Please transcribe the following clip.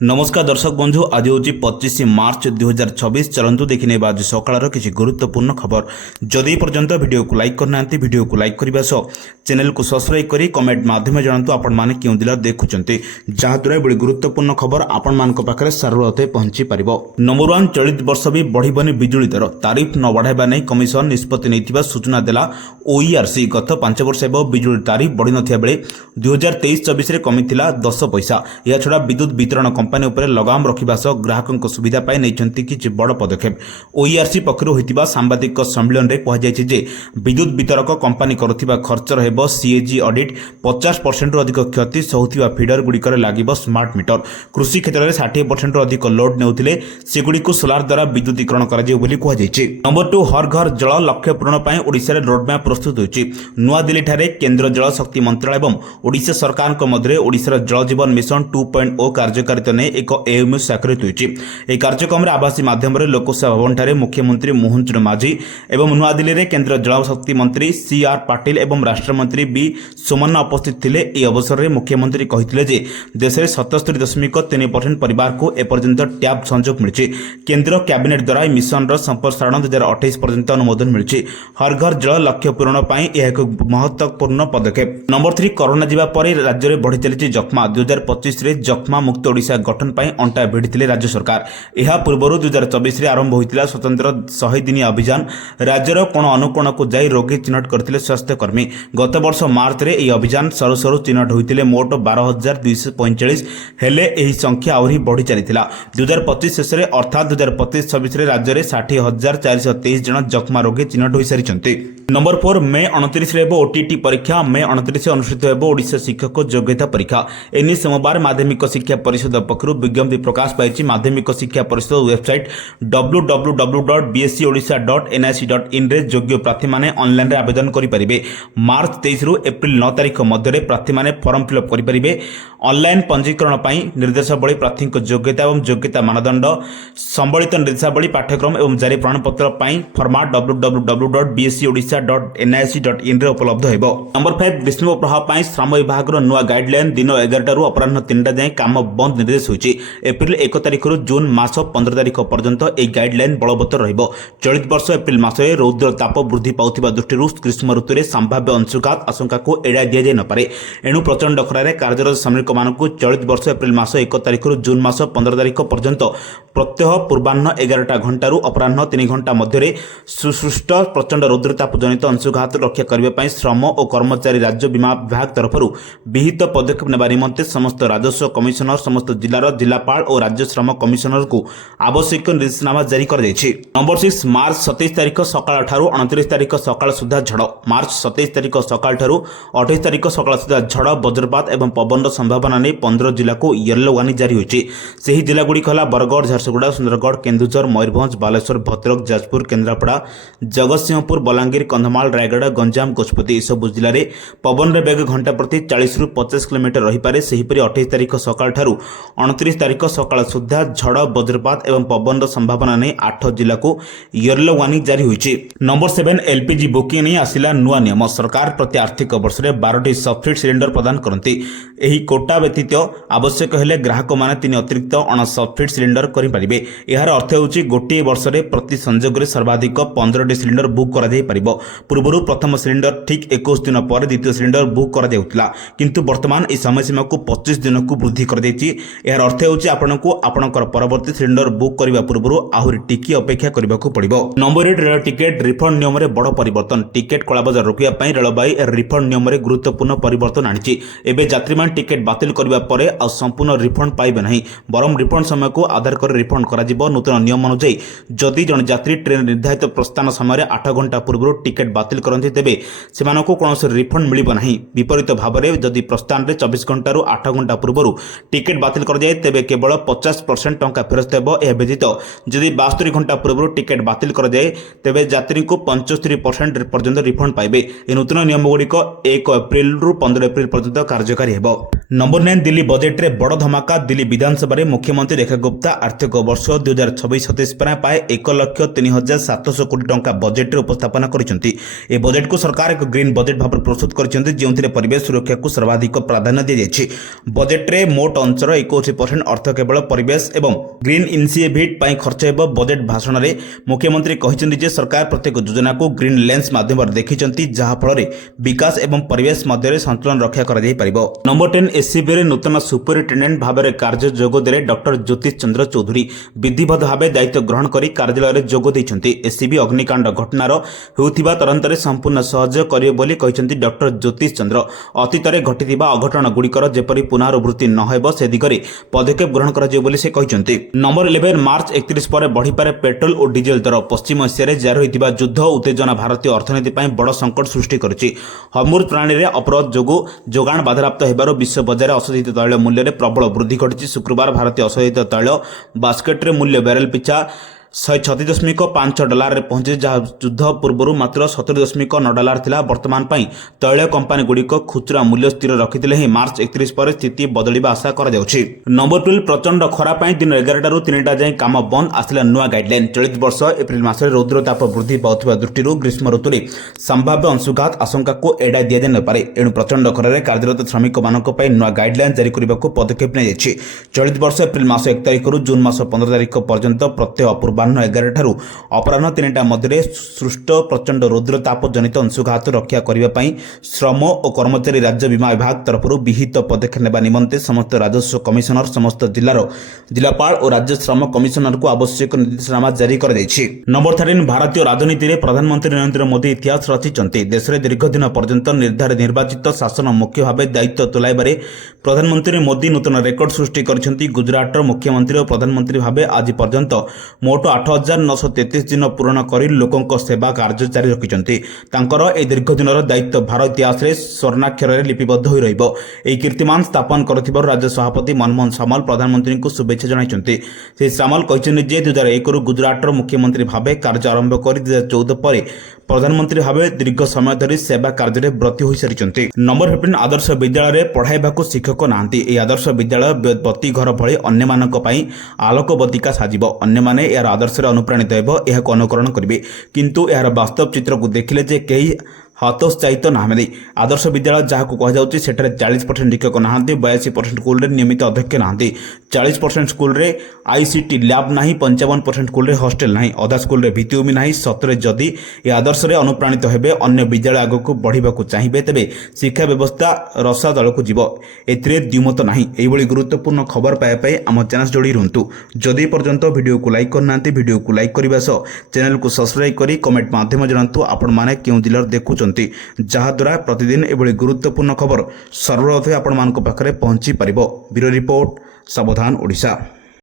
नमस्कार दर्शक बंधु आज हूँ 25 मार्च 2026 चलतु देखने आज सकाळ किसी गुरुत्वपूर्ण खबर जदि पर्यंत वीडियो को लाइक करना वीडियो को लाइक करने सह चैनल को सब्सक्राइब करी कमेंट माध्यम जानतु आपण मैंने क्यों जिला देखुंत जहाद्वारा बड़ी गुरुत्वपूर्ण खबर आपण मान पाखे सारे पहुंची पार। नंबर 1 चलित वर्ष भी बढ़बनी बिजुली दर तारिफ न बढ़ावा नहीं कमिशन निष्पत्ति नहीं सूचना देला ओईआरसी गत 5 वर्ष बिजुली तारिफ बढ़ी नथिया बेले 2023-24 कमी 10 पैसा। या छड़ा विद्युत वितरण कंपानी उपरे लगाम रखिबा सह ग्राहकों सुविधा पाई नहीं किछि बड़ पदक्षेप। ओईआरसी पक्षरु होइतिबा सांबादिक सम्मेलन रे कहा जायछि जे विद्युत वितरक कंपानी करुथिबा खर्च रहबो सीएजी ऑडिट 50% रु अधिक क्षति सहुथिबा फीडर गुडिकर लागिबो स्मार्ट मीटर। कृषि क्षेत्र में 60% रु अधिक लोड नेउथिले सेगुडी को सोलार द्वारा विद्युतीकरण करा जियो बोली कहा जायछि। नंबर 2 हर घर जल लक्ष्य पूरण पाई ओडिसा रे रोड मैप प्रस्तुत होइछि। नुआ दिल्ली ठारे केंद्र जल शक्ति मंत्रालय एवं ओडिसा सरकार को मध्य ओडिसा जल जीवन मिशन 2.0 कार्यकारिता ने एक एएमयू स्वाक्षरित होइछि। ए कार्यक्रम रे आभासी माध्यम रे लोकसभा भवन ठारे मुख्यमंत्री मोहन चरण माझी एवं नुआ दिल्ली रे केंद्र जल शक्ति मंत्री सीआर पाटिल एवं राष्ट्र मंत्री बी सोमन्ना उपस्थित थिले। ए अवसर रे मुख्यमंत्री कहिथिले जे देश रे 77.3% परिवार को एपर्यंत टैप संयोग मिलिछि। केंद्र कैबिनेट द्वारा ए मिशन रो संप्रसारण 2028 पर्यंत अनुमोदन मिलिछि। हर घर जल लक्ष्य पूरण पाई यह एक महत्वपूर्ण पदक्षेप। नंबर 3 कोरोना जीवा पर राज्य में बढ़ी चली जक्मा 2025 रे जक्मा मुक्त ओडिशा गठन पाई अंटा भिड़िथिले राज्य सरकार। यह पूर्व 2024 रे आरंभ होइतिला स्वतंत्र 100 दिनिया अभियान। राज्यर कोण अनुकोण को जाई रोगी चिन्हट करथिले स्वास्थ्यकर्मी। गत वर्ष मार्च रे এই अभियान सरु सरु चिन्हट होइतिले मोट 12,245 हेले एही संख्या आउरी बढ़ी चलीथिला। 2025 शेष रे अर्थात 2025-26 रे राज्य रे 60,423 जन जक्मा रोगी चिन्हट होई सारिचंती। नंबर 4 मे 29 रे ओटीटी परीक्षा मे 29 अनुष्ठित हेबो ओडिशा शिक्षक योग्यता परीक्षा। एनी सोमवार माध्यमिक शिक्षा परिषद पक्षरु विज्ञप्ति प्रकाश पाइछि। माध्यमिक शिक्षा परिषद वेबसाइट www.bscodisha.nic.in रे योग्य प्रार्थी माने ऑनलाइन रे आवेदन करि परिबे। मार्च 23 रु एप्रिल 9 तारिख मध्य प्रार्थी माने फॉर्म फिलअप करि परिबे। ऑनलाइन पंजीकरण पाई निर्देशावली प्रार्थी योग्यता एवं योग्यता मानदंड संबलित निर्देशावली पाठ्यक्रम एवं जारी प्रमाणपत्र पाई फॉर्मेट www.bscodisha.nic.in रे उपलब्ध हेबो। नंबर 5 ग्रीष्म प्रभाव पाई श्रम विभाग रो नुआ गाइडलाइन दिन 11 रु अपराह्न 3टा जाय काम बंद निर्देश होइछि। एप्रिल 1 तारिख रु जून मास 15 तारिख पर्यंत ए गाइडलाइन बलवत्तर रहिबो। चलित वर्ष एप्रिल मास रे रौद्र ताप वृद्धि पाउथिबा दृष्टि ग्रीष्म ऋतु रे संभाव्य अंशुघात आशंका को एड़ा दिया जाय न पारे। एणु प्रचंड खरारे कार्यरत श्रमिक मानकु चलित वर्ष एप्रिल मास 1 तारिख रु जून मास 15 तारिख पर्यंत प्रत्यह पूर्वाह्न 11 घंटा रु अपराह्न 3 घंटा मध्य सुसृष्ट प्रचंड रौद्रताप जनित अंशुघात रक्षा करने पाई श्रम और कर्मचारी राज्य बीमा विभाग तरफ विहित पदक्षेप नेबा निमंते समस्त राजस्व कमिशनर समस्त जिलार जिलापाल और राज्य श्रम कमिशनर को आवश्यक निर्देशनामा जारी कर दैछि। नंबर 6 मार्च 27 तारिख सकाळ ठारू 29 तारिख सकाळ सुधा झड़। मार्च 27 तारिख सकाळ ठारू 28 तारिख सकाळ सुधा झड़ वज्रपात एवं पवन संभावना ने 15 जिला को येलो वार्निंग जारी होइछि। सेही जिला गुडी खला बरगढ़ झारसुगुड़ा सुंदरगढ़ केन्दुझर मयूरभंज बालेश्वर भद्रक जाजपुर केन्द्रापड़ा जगतसिंहपुर बलांगीर कंधमाल रायगढ़ गंजाम गजपति सब जिले में पवन बेग घंटा प्रति 40 रु 50 किलोमीटर रही पारे। सेहीपरि 28 तारिख सकाळ ठारू 29 तारिख सकाळ सुधा झड़ वज्रपात एवं पवन संभावना ने 8 जिला को येलो वार्निंग जारी होइछि। नंबर 7 एलपीजी बुकिंग नहीं आसिला नुआ नियम। सरकार प्रति आर्थिक वर्ष में 12टी सब्सिडी सिलिंडर प्रदान करती। एही कोटा व्यतीत आवश्यक हेले ग्राहक माने 3 अतिरिक्त अण सब्सिडी सिलिंडर करि परिबे। एहार अर्थ होउछि गोटे वर्ष में प्रति संयोग रे सर्वाधिक 15टी सिलिंडर बुक करा जाय परिबो। पूर्वरु प्रथम सिलिंडर ठीक 21 दिन पर द्वितीय सिलिंडर बुक करा जाउतला किंतु वर्तमान ए समय सीमा को 25 दिन को वृद्धि कर दैछि। एहार अर्थ होउछि आपनको आपनकर परवर्ती सिलिंडर बुक करबा पूर्वरु आहुरी टिकी अपेक्षा करबाकू पड़िबो। नंबर 8 रेल टिकेट रिफंड नियम रे बड़ परिवर्तन। टिकेट कलाबजार रोकिया पई रेलबाई रिफंड नियम रे गुरुत्वपूर्ण परिवर्तन आनिछि। एबे यात्रीमान टिकेट बातिल करबा परे आ संपूर्ण रिफंड पाइबे नहीं बरम रिफंड समय को आधार कर रिफंड करा जिवो। नूतन नियम अनुसार जदि जन यात्री ट्रेन निर्धारित प्रस्थान समय 8 घंटा पूर्व टिकेट बातिल करते तेबे सेमानकु कोनोसी रिफंड मिलिबो नहीं। विपरीत भाव में जदि प्रस्थान रे 24 घंटा रु 8 घंटा पूर्व टिकेट बातिल कर जाए तेबे केवल 50% टंका फेरस्त हेबो। ए व्यतीत जदि 72 घंटा पूर्व टिकेट बातिल कर जाए तेबे यात्री को 75% पर्यंत रिफंड पाइबे। ए नूतन नियम गुड़िक 1 एप्रिल रु 15 एप्रिल पर्यंत कार्यकारी हेबो। नंबर 9 दिल्ली बजेट रे बड़ धमाका। दिल्ली विधानसभा रे मुख्यमंत्री रेखा गुप्ता आर्थिक वर्ष 2026-27 पाए 1,03,700 कोटी टंका बजेट रे उपस्थापना करिसेंती। ए बजेट को सरकार एक ग्रीन बजेट भाव प्रस्तुत करिसेंती जेउथिरे परिवेश सुरक्षा को सर्वाधिक प्राधान्य दिया जायछि। बजेट रे मोट अंचर 81% अर्थ केवल परिवेश एवं ग्रीन इनिशिएटिव ପାଇଁ ଖର୍ଚ୍ଚ ହେବ। ବଜେଟ୍ ଭାଷଣରେ ମୁଖ୍ୟମନ୍ତ୍ରୀ କହିଛନ୍ତି ଯେ ସରକାର ପ୍ରତ୍ୟେକ ଯୋଜନାକୁ ଗ୍ରୀନ୍ ଲେନ୍ସ ମାଧ୍ୟମରେ ଦେଖିଛନ୍ତି, ଯାହା ଫଳରେ ବିକାଶ ଏବଂ ପରିବେଶ ମଧ୍ୟରେ ସନ୍ତୁଳନ ରକ୍ଷା କରାଯାଇପାରିବ। ନମ୍ବର 10 ଏସ୍ସିବିରେ ନୂତନ ସୁପରିଟେଣ୍ଡେଣ୍ଟ ଭାବରେ କାର୍ଯ୍ୟ ଯୋଗ ଦେଲେ ଡକ୍ଟର ଜ୍ୟୋତିଷ ଚନ୍ଦ୍ର ଚୌଧୁରୀ ବିଧିବଦ୍ଧ ଭାବେ ଦାୟିତ୍ୱ ଗ୍ରହଣ କରି କାର୍ଯ୍ୟାଳୟରେ ଯୋଗ ଦେଇଛନ୍ତି। ଏସ୍ସିବି ଅଗ୍ନିକାଣ୍ଡ ଘଟଣାର ହେଉଥିବା ତଦନ୍ତରେ ସମ୍ପୂର୍ଣ୍ଣ ସହଯୋଗ କରିବେ ବୋଲି କହିଛନ୍ତି ଡକ୍ଟର ଜ୍ୟୋତିଷ ଚନ୍ଦ୍ର। ଅତୀତରେ ଘଟିଥିବା ଅଘଟଣଗୁଡ଼ିକର ଯେପରି ପୁନରାବୃତ୍ତି ନ ହେବ ସେ ଦିଗରେ ପଦକ୍ଷେପ ଗ୍ରହଣ କରାଯିବ ବୋଲି ସେ କହିଛନ୍ତି। ନମ୍ବର 11 ମାର୍ଚ୍ଚ 31 ପରେ ବଢ଼ିପାରେ ପେଟ୍ରୋଲ ଓ ଡିଜେଲ ଦର। ପଶ୍ଚିମ ଏସିଆରେ ଜାରି ହୋଇଥିବା ଯୁଦ୍ଧ ଉତ୍ତେଜନା ଭାରତୀୟ ଅର୍ଥନୀତି ପାଇଁ ବଡ଼ ସଙ୍କଟ ସୃଷ୍ଟି କରିଛି। ହର୍ମୁଜ ପ୍ରଣାଳୀରେ ଅବରୋଧ ଯୋଗୁଁ ଯୋଗାଣ ବାଧାପ୍ରାପ୍ତ ହେବାରୁ ବିଶ୍ୱ ବଜାରରେ ଅଶୋଧିତ ତୈଳ ମୂଲ୍ୟରେ ପ୍ରବଳ ବୃଦ୍ଧି ଘଟିଛି। ଶୁକ୍ରବାର ଭାରତୀୟ ଅଶୋଧିତ ତୈଳ ବାସ୍କେଟରେ ମୂଲ୍ୟ ବ୍ୟାରେଲ ପିଛା $136.5 ପହଞ୍ଚିଛି, ଯାହା ଯୁଦ୍ଧ ପୂର୍ବରୁ ମାତ୍ର $70.9 ଥିଲା। ବର୍ତ୍ତମାନ ପାଇଁ ତୈଳ କମ୍ପାନୀଗୁଡ଼ିକ ଖୁଚୁରା ମୂଲ୍ୟ ସ୍ଥିର ରଖିଥିଲେ ହିଁ ମାର୍ଚ୍ଚ 31 ପରେ ସ୍ଥିତି ବଦଳିବା ଆଶା କରାଯାଉଛି। ନମ୍ବର 12 ପ୍ରଚଣ୍ଡ ଖରା ପାଇଁ ଦିନ 11ଟାରୁ 3ଟା ଯାଏଁ କାମ ବନ୍ଦ। ଆସିଲା ନୂଆ ଗାଇଡଲାଇନ୍। ଚଳିତ ବର୍ଷ ଏପ୍ରିଲ ମାସରେ ରୌଦ୍ରତାପ ବୃଦ୍ଧି ପାଉଥିବା ଦୃଷ୍ଟିରୁ ଗ୍ରୀଷ୍ମ ଋତୁରେ ସମ୍ଭାବ୍ୟ ଅଂଶୁଘାତ ଆଶଙ୍କାକୁ ଏଡ଼ାଇ ଦିଆଯାଇନପାରେ। ଏଣୁ ପ୍ରଚଣ୍ଡ ଖରାରେ କାର୍ଯ୍ୟରତ ଶ୍ରମିକମାନଙ୍କ ପାଇଁ ନୂଆ ଗାଇଡଲାଇନ୍ ଜାରି କରିବାକୁ ପଦକ୍ଷେପ ନିଆଯାଇଛି। ଚଳିତ ବର୍ଷ ଏପ୍ରିଲ ମାସ 1 ତାରିଖରୁ ଜୁନ୍ ମାସ 15 ତାରିଖ ପର୍ଯ୍ୟନ୍ତ ପ୍ରତ୍ୟହ ଅପରାହ୍ନ 11 ଠାରୁ ଅପରାହ୍ନ 3ଟା ମଧ୍ୟରେ ସୃଷ୍ଟ ପ୍ରଚଣ୍ଡ ରୌଦ୍ରତାପ ଜନିତ ଅଂଶୁଘାତ ରକ୍ଷା କରିବା ପାଇଁ ଶ୍ରମ ଓ କର୍ମଚାରୀ ରାଜ୍ୟ ବୀମା ବିଭାଗ ତରଫରୁ ବିହିତ ପଦକ୍ଷେପ ନେବା ନିମନ୍ତେ ସମସ୍ତ ରାଜସ୍ୱ କମିଶନର, ସମସ୍ତ ଜିଲ୍ଲାପାଳ ଓ ରାଜ୍ୟ ଶ୍ରମ କମିଶନରଙ୍କୁ ଆବଶ୍ୟକ ନିର୍ଦ୍ଦେଶନାମା ଜାରି କରାଯାଇଛି। ନମ୍ବର 13 ଭାରତୀୟ ରାଜନୀତିରେ ପ୍ରଧାନମନ୍ତ୍ରୀ ନରେନ୍ଦ୍ର ମୋଦି ଇତିହାସ ରଚିଛନ୍ତି। ଦେଶରେ ଦୀର୍ଘ ଦିନ ପର୍ଯ୍ୟନ୍ତ ନିର୍ବାଚିତ ଶାସନ ମୁଖ୍ୟ ଭାବେ ଦାୟିତ୍ୱ ତୁଲାଇବାରେ ପ୍ରଧାନମନ୍ତ୍ରୀ ମୋଦି ନୂତନ ରେକର୍ଡ ସୃଷ୍ଟି କରିଛନ୍ତି। ଗୁଜରାଟର ମୁଖ୍ୟମନ୍ତ୍ରୀ ଓ ପ୍ରଧାନମନ୍ତ୍ରୀ ଭାବେ ଆଜି ପର୍ଯ୍ୟନ୍ତ ମୋଟ 8,933 ଦିନ ପୂରଣ କରି ଲୋକଙ୍କ ସେବା କାର୍ଯ୍ୟ ଜାରି ରଖିଛନ୍ତି। ତାଙ୍କର ଏହି ଦୀର୍ଘ ଦିନର ଦାୟିତ୍ୱ ଭାର ଇତିହାସରେ ସ୍ୱର୍ଣ୍ଣାକ୍ଷରରେ ଲିପିବଦ୍ଧ ହୋଇ ରହିବ। ଏହି କୀର୍ତ୍ତିମାନ ସ୍ଥାପନ କରିଥିବାରୁ ରାଜ୍ୟ ସଭାପତି ମନମୋହନ ସାମଲ ପ୍ରଧାନମନ୍ତ୍ରୀଙ୍କୁ ଶୁଭେଚ୍ଛା ଜଣାଇଛନ୍ତି। ଶ୍ରୀ ସାମଲ କହିଛନ୍ତି ଯେ 2001ରୁ ଗୁଜରାଟର ମୁଖ୍ୟମନ୍ତ୍ରୀ ଭାବେ କାର୍ଯ୍ୟ ଆରମ୍ଭ କରି 2014 ପରେ ପ୍ରଧାନମନ୍ତ୍ରୀ ଭାବେ ଦୀର୍ଘ ସମୟ ଧରି ସେବା କାର୍ଯ୍ୟରେ ବ୍ରତୀ ହୋଇସାରିଛନ୍ତି। ନମ୍ବର 15 ଆଦର୍ଶ ବିଦ୍ୟାଳୟରେ ପଢ଼ାଇବାକୁ ଶିକ୍ଷକ ନାହାନ୍ତି। ଏହି ଆଦର୍ଶ ବିଦ୍ୟାଳୟ ବତୀ ଘର ଭଳି ଅନ୍ୟମାନଙ୍କ ପାଇଁ ଆଲୋକବତିକା ସାଜିବ। ଅନ୍ୟମାନେ ଏହାର ଆଦର୍ଶରେ ଅନୁପ୍ରାଣିତ ହେବ, ଏହାକୁ ଅନୁକରଣ କରିବେ। କିନ୍ତୁ ଏହାର ବାସ୍ତବ ଚିତ୍ରକୁ ଦେଖିଲେ ଯେ କେହି ହତୋତ୍ସାହିତ ନାହାନ୍ତି। ଆଦର୍ଶ ବିଦ୍ୟାଳୟ ଯାହାକୁ କୁହାଯାଉଛି ସେଠାରେ 40% ଶିକ୍ଷକ ନାହାନ୍ତି, 82% ସ୍କୁଲରେ ନିୟମିତ ଅଧ୍ୟକ୍ଷ ନାହାନ୍ତି, 40% ସ୍କୁଲରେ ICT ଲ୍ୟାବ୍ ନାହିଁ, 55% ସ୍କୁଲରେ ହଷ୍ଟେଲ ନାହିଁ, ଅଧା ସ୍କୁଲରେ ଭିତ୍ତିଭୂମି ନାହିଁ। ସତରେ ଯଦି ଏ ଆଦର୍ଶରେ ଅନୁପ୍ରାଣିତ ହେବେ, ଅନ୍ୟ ବିଦ୍ୟାଳୟ ଆଗକୁ ବଢ଼ିବାକୁ ଚାହିଁବେ, ତେବେ ଶିକ୍ଷା ବ୍ୟବସ୍ଥା ରସାତଳକୁ ଯିବ। ଏଥିରେ ଦ୍ୱିମତ ନାହିଁ। ଏହିଭଳି ଗୁରୁତ୍ୱପୂର୍ଣ୍ଣ ଖବର ପାଇବା ପାଇଁ ଆମ ଚ୍ୟାନେଲ ଯୋଡ଼ି ରୁହନ୍ତୁ। ଯଦି ପର୍ଯ୍ୟନ୍ତ ଭିଡ଼ିଓକୁ ଲାଇକ୍ କରିନାହାନ୍ତି, ଭିଡ଼ିଓକୁ ଲାଇକ୍ କରିବା ସହ ଚ୍ୟାନେଲକୁ ସବସ୍କ୍ରାଇବ୍ କରି କମେଣ୍ଟ ମାଧ୍ୟମରେ ଜଣାନ୍ତୁ ଆପଣମାନେ କେଉଁ ଜିଲ୍ଲାରୁ ଦେଖୁଛନ୍ତି, ଯାହାଦ୍ୱାରା ପ୍ରତିଦିନ ଏଭଳି ଗୁରୁତ୍ୱପୂର୍ଣ୍ଣ ଖବର ସର୍ବପ୍ରଥମେ ଆପଣମାନଙ୍କ ପାଖରେ ପହଞ୍ଚି ପାରିବ। ବ୍ୟୁରୋ ରିପୋର୍ଟ, ସାବଧାନ ଓଡ଼ିଶା।